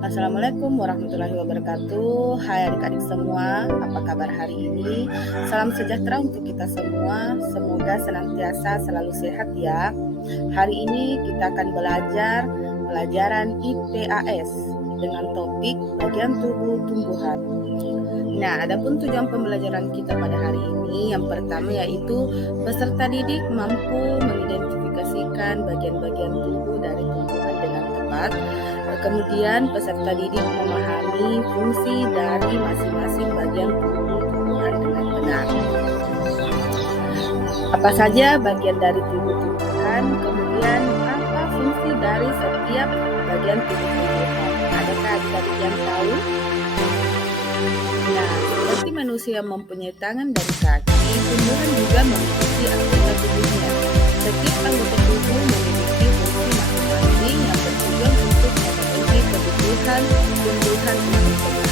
Assalamualaikum warahmatullahi wabarakatuh. Hai adik-adik semua, apa kabar hari ini? Salam sejahtera untuk kita semua. Semoga senantiasa selalu sehat ya. Hari ini kita akan belajar pelajaran IPAS dengan topik bagian tubuh tumbuhan. Nah, adapun tujuan pembelajaran kita pada hari ini yang pertama yaitu peserta didik mampu mengidentifikasikan bagian-bagian tubuh dari tumbuhan dengan tepat. Kemudian peserta didik memahami fungsi dari masing-masing bagian tubuh tumbuhan dengan benar. Apa saja bagian dari tubuh tumbuhan, kemudian apa fungsi dari setiap bagian tubuh tumbuhan. Adakah adik-adik yang tahu? Nah, seperti manusia mempunyai tangan dan kaki, tumbuhan juga memiliki anggota tubuhnya. Setiap anggota tubuh memiliki fungsi masing-masing yang bertujuan untuk memenuhi kebutuhan tumbuhan manusia.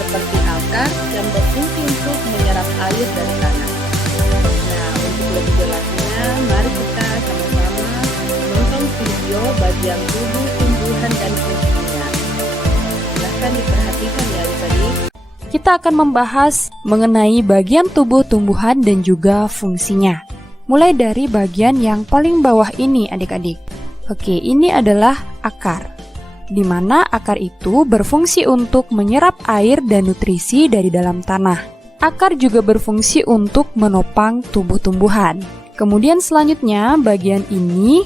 Seperti akar yang berfungsi untuk menyerap air dari tanah. Nah, untuk lebih jelasnya, mari kita sama-sama menonton video bagian tubuh tumbuhan dan fungsinya. Silahkan diperhatikan ya adik-adik. Kita akan membahas mengenai bagian tubuh tumbuhan dan juga fungsinya. Mulai dari bagian yang paling bawah ini adik-adik. Oke, ini adalah akar. Di mana akar itu berfungsi untuk menyerap air dan nutrisi dari dalam tanah. Akar juga berfungsi untuk menopang tubuh tumbuhan. Kemudian selanjutnya bagian ini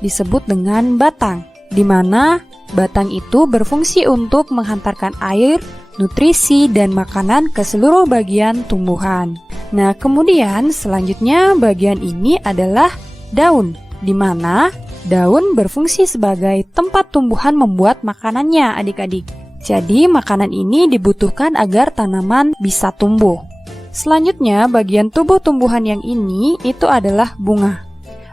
disebut dengan batang. Di mana batang itu berfungsi untuk menghantarkan air, nutrisi, dan makanan ke seluruh bagian tumbuhan. Nah, kemudian selanjutnya bagian ini adalah daun, di mana daun berfungsi sebagai tempat tumbuhan membuat makanannya adik-adik. Jadi, makanan ini dibutuhkan agar tanaman bisa tumbuh. Selanjutnya, bagian tubuh tumbuhan yang ini itu adalah bunga.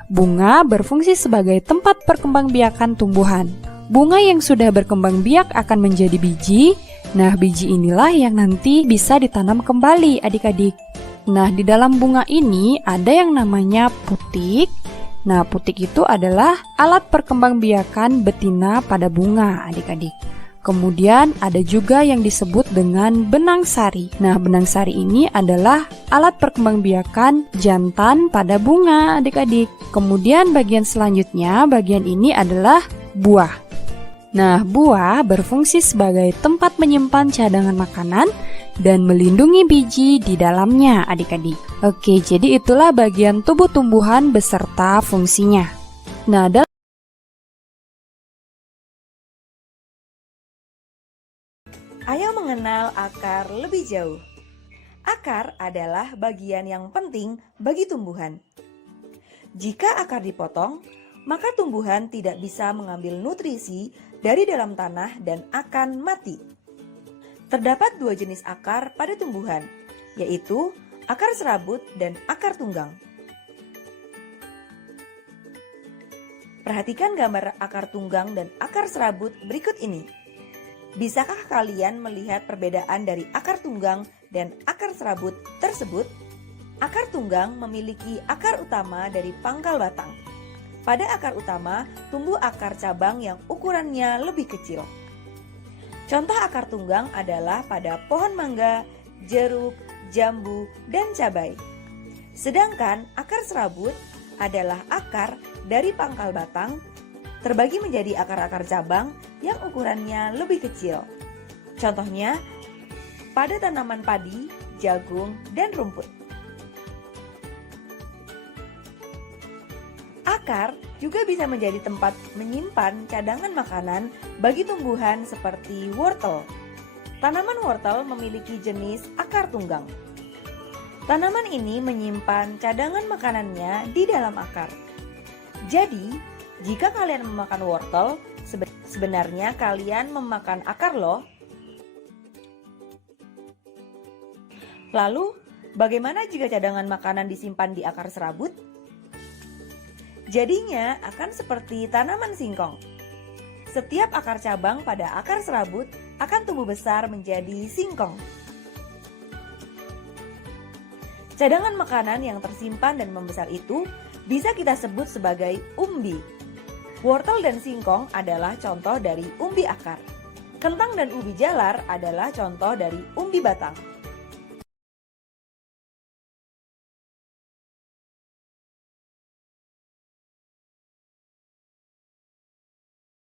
Bunga berfungsi sebagai tempat perkembangbiakan tumbuhan. Bunga yang sudah berkembang biak akan menjadi biji. Nah, biji inilah yang nanti bisa ditanam kembali adik-adik. Nah, di dalam bunga ini ada yang namanya putik. Nah, putik itu adalah alat perkembangbiakan betina pada bunga adik-adik. Kemudian ada juga yang disebut dengan benang sari. Nah, benang sari ini adalah alat perkembangbiakan jantan pada bunga adik-adik. Kemudian bagian selanjutnya, bagian ini adalah buah. Nah, buah berfungsi sebagai tempat menyimpan cadangan makanan dan melindungi biji di dalamnya adik-adik. Oke, jadi itulah bagian tubuh tumbuhan beserta fungsinya. Nah, ayo mengenal akar lebih jauh. Akar adalah bagian yang penting bagi tumbuhan. Jika akar dipotong, maka tumbuhan tidak bisa mengambil nutrisi dari dalam tanah dan akan mati. Terdapat dua jenis akar pada tumbuhan, yaitu akar serabut dan akar tunggang. Perhatikan gambar akar tunggang dan akar serabut berikut ini. Bisakah kalian melihat perbedaan dari akar tunggang dan akar serabut tersebut? Akar tunggang memiliki akar utama dari pangkal batang. Pada akar utama, tumbuh akar cabang yang ukurannya lebih kecil. Contoh akar tunggang adalah pada pohon mangga, jeruk, jambu, dan cabai. Sedangkan akar serabut adalah akar dari pangkal batang, terbagi menjadi akar-akar cabang yang ukurannya lebih kecil. Contohnya, pada tanaman padi, jagung, dan rumput. Akar juga bisa menjadi tempat menyimpan cadangan makanan bagi tumbuhan seperti wortel. Tanaman wortel memiliki jenis akar tunggang. Tanaman ini menyimpan cadangan makanannya di dalam akar. Jadi, jika kalian memakan wortel, sebenarnya kalian memakan akar loh. Lalu, bagaimana jika cadangan makanan disimpan di akar serabut? Jadinya akan seperti tanaman singkong. Setiap akar cabang pada akar serabut akan tumbuh besar menjadi singkong. Cadangan makanan yang tersimpan dan membesar itu bisa kita sebut sebagai umbi. Wortel dan singkong adalah contoh dari umbi akar. Kentang dan ubi jalar adalah contoh dari umbi batang.